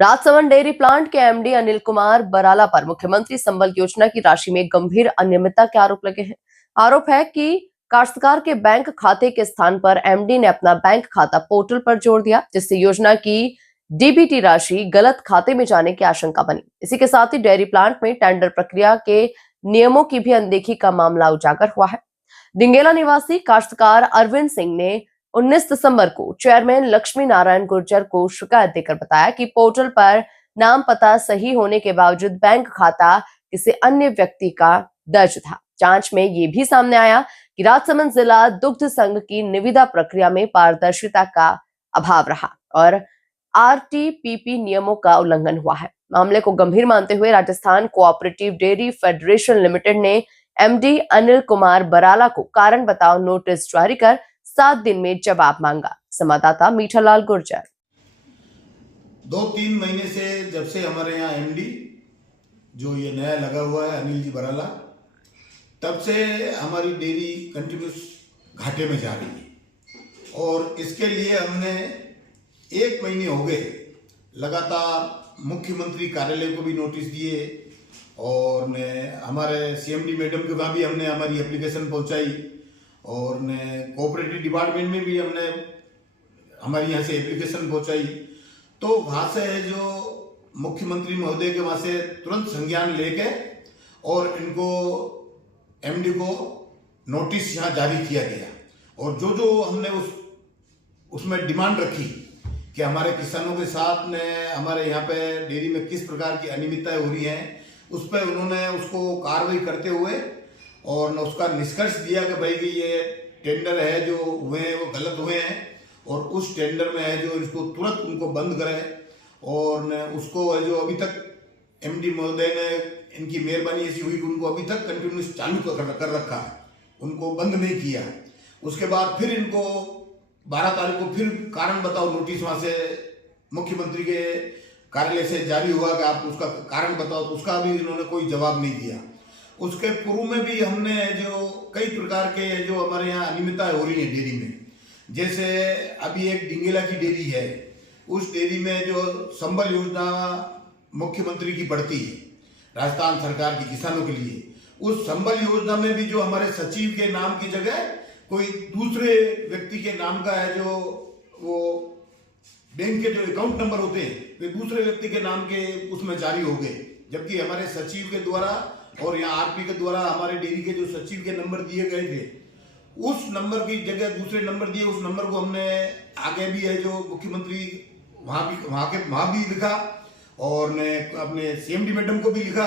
Rajsamand dairy plant के MD Anil Kumar Barala पर मुख्यमंत्री संबल योजना की राशि में गंभीर अनियमितता के आरोप लगे हैं। आरोप है कि काश्तकार के बैंक खाते के स्थान पर एमडी ने अपना बैंक खाता पोर्टल पर जोड़ दिया, जिससे योजना की डीबीटी राशि गलत खाते में जाने की आशंका बनी। इसी के साथ ही डेयरी प्लांट में टेंडर प्रक्रिया के नियमों की भी अनदेखी का मामला उजागर हुआ है। डिंगेला निवासी काश्तकार अरविंद सिंह ने 19 दिसंबर को चेयरमैन लक्ष्मी नारायण गुर्जर को शिकायत देकर बताया कि पोर्टल पर नाम पता सही होने के बावजूद बैंक खाता किसी अन्य व्यक्ति का दर्ज था। जांच में ये भी सामने आया कि राजसमंद जिला दुग्ध संघ की निविदा प्रक्रिया में पारदर्शिता का अभाव रहा और आरटीपीपी नियमों का उल्लंघन हुआ है। मामले को गंभीर मानते हुए Rajasthan cooperative dairy federation limited ने एमडी अनिल कुमार बराला को कारण बताओ नोटिस जारी कर 7 दिन में जवाब मांगा। संवाददाता मीठालाल गुर्जर। 2-3 महीने से जब से हमारे यहाँ एमडी जो ये नया लगा हुआ है अनिल जी बराला, तब से हमारी डेयरी कंटिन्यूस घाटे में जा रही है और इसके लिए हमने 1 महीने हो गए लगातार मुख्यमंत्री कार्यालय को भी नोटिस दिए और हमारे सीएमडी मैडम के वहाँ भी हमने हमारी एप्लीकेशन पहुँचाई और कोऑपरेटिव डिपार्टमेंट में भी हमने हमारी यहाँ से एप्लीकेशन पहुँचाई। तो वहाँ से जो मुख्यमंत्री महोदय के वहाँ से तुरंत संज्ञान लेके और इनको एमडी को नोटिस यहाँ जारी किया गया और जो जो हमने उसमें डिमांड रखी कि हमारे किसानों के साथ ने हमारे यहाँ पे डेयरी में किस प्रकार की अनियमितताएं हो रही हैं, उस पर उन्होंने उसको कार्रवाई करते हुए और उसका निष्कर्ष दिया कि भाई कि ये टेंडर है जो हुए हैं वो गलत हुए हैं और उस टेंडर में है जो इसको तुरंत उनको बंद करें और उसको जो अभी तक एमडी महोदय ने इनकी मेहरबानी ऐसी हुई कि उनको अभी तक कंटिन्यूस चालू कर रखा है, उनको बंद नहीं किया। उसके बाद फिर इनको 12 तारीख को फिर कारण बताओ नोटिस वहाँ से मुख्यमंत्री के कार्यालय से जारी हुआ कि आप उसका कारण बताओ, तो उसका भी इन्होंने कोई जवाब नहीं दिया। उसके पूर्व में भी हमने जो कई प्रकार के जो हमारे यहाँ अनियमितताएं हो रही है डेयरी में, जैसे अभी एक डिंगेला की डेयरी है, उस डेयरी में जो संबल योजना मुख्यमंत्री की पड़ती है राजस्थान सरकार की किसानों के लिए, उस संबल योजना में भी जो हमारे सचिव के नाम की जगह कोई दूसरे व्यक्ति के नाम का है, जो वो बैंक के जो अकाउंट नंबर होते हैं वे दूसरे व्यक्ति के नाम के उसमें जारी हो गए, जबकि हमारे सचिव के द्वारा और यहाँ आरपी के द्वारा हमारे डेयरी के जो सचिव के नंबर दिए गए थे, उस नंबर की जगह दूसरे नंबर दिए। उस नंबर को हमने आगे भी है जो मुख्यमंत्री वहाँ भी लिखा और ने अपने सीएमडी मैडम को भी लिखा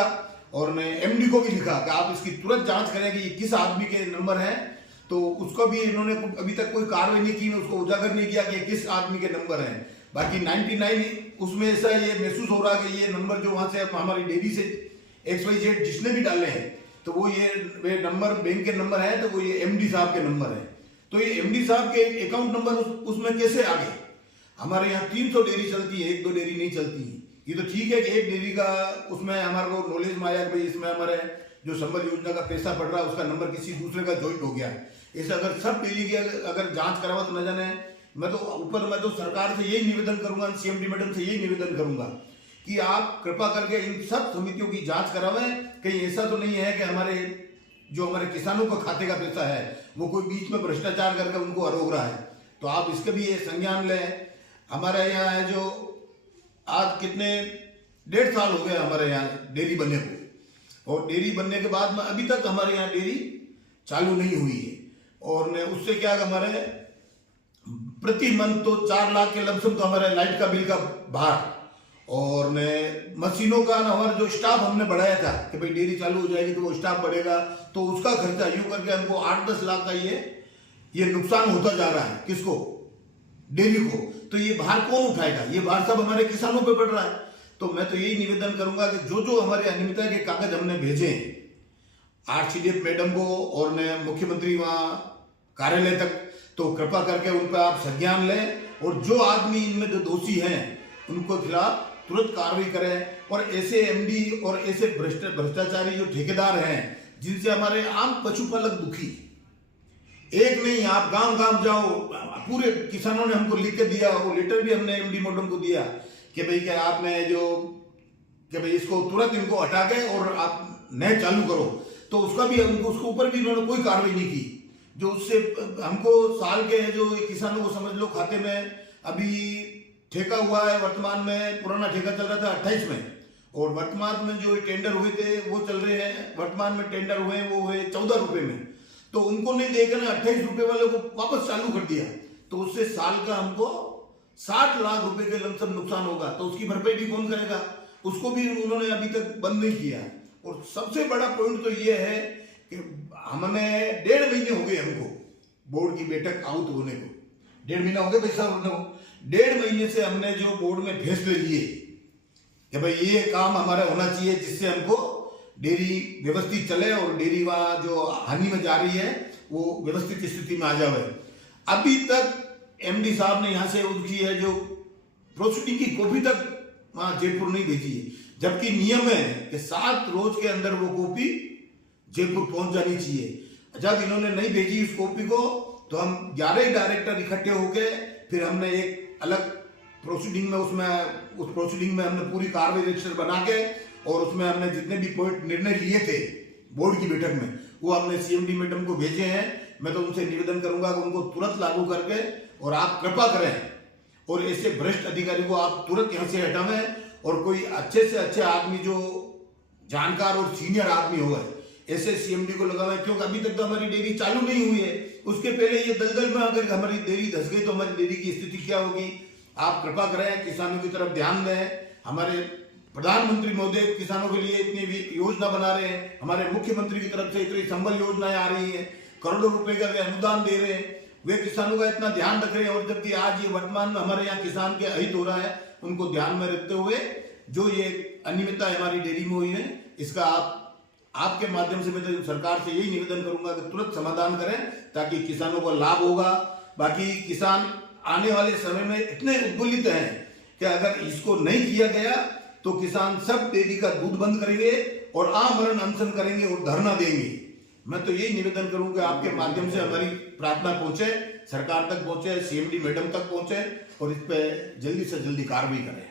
और ने एमडी को भी लिखा कि आप इसकी तुरंत जांच करें कि ये किस आदमी के नंबर है। तो उसको भी इन्होंने अभी तक कोई कार्रवाई नहीं की, उसको उजागर नहीं किया कि किस आदमी के नंबर है। बाकी 99 उसमें ऐसा ये महसूस हो रहा कि ये नंबर जो वहाँ से हमारी डेयरी से XYZ जिसने भी डाले हैं तो वो वे नंबर बैंक के नंबर है, तो वो ये एमडी साहब के नंबर है। तो ये एमडी साहब के अकाउंट नंबर उसमें कैसे आ गए? हमारे यहाँ 300 डेयरी चलती है, 1-2 डेयरी नहीं चलती है। ये तो ठीक है कि एक डेयरी का उसमें हमारे को नॉलेज में आया कि भाई इसमें हमारे जो संबल योजना का पैसा पड़ रहा है उसका नंबर किसी दूसरे का ज्वाइंट हो गया है। ऐसे अगर सब डेयरी की अगर जांच करावा तो न जाने, मैं तो सरकार से यही निवेदन करूंगा, सीएमडी मैडम से यही निवेदन करूंगा कि आप कृपा करके इन सब समितियों की जांच करावें। कहीं ऐसा तो नहीं है कि हमारे किसानों का खाते का पैसा है वो कोई बीच में भ्रष्टाचार करके उनको अरोग रहा है। तो आप इसके भी ये संज्ञान लें। हमारे यहाँ है जो आज कितने 1.5 साल हो गए हमारे यहाँ डेयरी बनने को, और डेयरी बनने के बाद में अभी तक हमारे यहाँ डेयरी चालू नहीं हुई है। और उससे क्या हमारे प्रति मंथ तो 4 लाख के लमसम तो हमारे लाइट का बिल का भार और मशीनों का हमारा जो स्टाफ हमने बढ़ाया था कि भाई डेयरी चालू हो जाएगी तो वो स्टाफ बढ़ेगा, तो उसका खर्चा यूं करके हमको 8-10 लाख का ये नुकसान होता जा रहा है। किसको? डेयरी को। तो ये भार कौन उठाएगा? ये भार सब हमारे किसानों पे पड़ रहा है। तो मैं तो यही निवेदन करूंगा कि जो जो हमारे अनियमितता के कागज हमने भेजे हैं आरसीडीएफ मैडम को और मुख्यमंत्री वहां कार्यालय तक, तो कृपा करके उन पर आप संज्ञान लें और जो आदमी इनमें जो दोषी हैं उनको खिलाफ तुरंत कार्रवाई करें। और ऐसे एमडी और ऐसे भ्रष्टाचारी जो ठेकेदार हैं जिनसे हमारे आम पशुपालक दुखी, एक नहीं आप गांव गांव जाओ, पूरे किसानों ने हमको लिख के दिया, वो लेटर भी हमने एमडी मैडम को दिया कि भाई क्या आपने जो कि भाई इसको तुरंत इनको हटा के और आप नए चालू करो, तो उसका भी उसके ऊपर भी उन्होंने कोई कार्रवाई नहीं की। जो उससे हमको साल के जो किसानों को समझ लो खाते में अभी ठेका हुआ है, वर्तमान में पुराना ठेका चल रहा था 28 में, और वर्तमान में जो टेंडर हुए थे वो चल रहे हैं, वर्तमान में टेंडर हुए वो हुए 14 रुपए में, तो उनको नहीं देकर 28 रुपए वाले को वापस चालू कर दिया, तो उससे साल का हमको 60 लाख रुपए के लमसम नुकसान होगा, तो उसकी भरपाई भी कौन करेगा, उसको भी उन्होंने अभी तक बंद नहीं किया। और सबसे बड़ा पॉइंट तो ये है कि हमने 1.5 महीने हो गए हमको बोर्ड की बैठक आउट होने को, 1.5 महीना हो गया भाई साहब, 1.5 महीने से हमने जो बोर्ड में फैसले लिए कि भाई ये काम हमारा होना चाहिए जिससे हमको डेयरी व्यवस्थित चले और डेयरी वहां जो हानि में जा रही है वो व्यवस्थित स्थिति में आ जाए। अभी तक एमडी साहब ने यहाँ से उनकी है जो प्रोसीडिंग की कॉपी तक वहां जयपुर नहीं भेजी है, जबकि नियम है कि 7 रोज के अंदर वो कॉपी जयपुर पहुंच जानी चाहिए। जब इन्होंने नहीं भेजी इस कॉपी को, तो हम 11 डायरेक्टर इकट्ठे होके फिर हमने एक अलग प्रोसीडिंग में उस प्रोसीडिंग में हमने पूरी कार्रवाई रजिस्टर बना के और उसमें हमने जितने भी पॉइंट निर्णय लिए थे बोर्ड की बैठक में वो हमने सीएमडी मैडम को भेजे हैं। मैं तो उनसे निवेदन करूंगा कि उनको तुरंत लागू करके और आप कृपा करें और ऐसे भ्रष्ट अधिकारी को आप तुरंत यहाँ से हटावें और कोई अच्छे से अच्छे आदमी जो जानकार और सीनियर आदमी हो ऐसे सीएमडी को लगावें, क्योंकि अभी तक तो हमारी डेयरी चालू नहीं हुई है। उसके पहले ये दलदल में अगर हमारी डेयरी धंस गई तो हमारी डेयरी की स्थिति क्या होगी। आप कृपा करें, किसानों की तरफ ध्यान दें। हमारे प्रधानमंत्री महोदय किसानों के लिए इतनी भी योजना बना रहे हैं, हमारे मुख्यमंत्री की तरफ से इतनी संबल योजनाएं आ रही हैं, करोड़ों रुपए का वे अनुदान दे रहे हैं, वे किसानों का इतना ध्यान रख रहे हैं। और जबकि आज ये वर्तमान में हमारे यहाँ किसान के अहित हो रहा है, उनको ध्यान में रखते हुए जो ये अनियमितता हमारी डेयरी में हुई है इसका आपके माध्यम से मैं तो सरकार से यही निवेदन करूंगा कि तुरंत समाधान करें ताकि किसानों को लाभ होगा। बाकी किसान आने वाले समय में इतने उद्बुलित हैं कि अगर इसको नहीं किया गया तो किसान सब डेयरी का दूध बंद करेंगे और आमरण अनशन करेंगे और धरना देंगे। मैं तो यही निवेदन करूंगा कि आपके माध्यम से हमारी प्रार्थना पहुंचे, सरकार तक पहुंचे, सीएमडी मैडम तक पहुंचे और इस पे जल्दी से जल्दी कार्रवाई करें।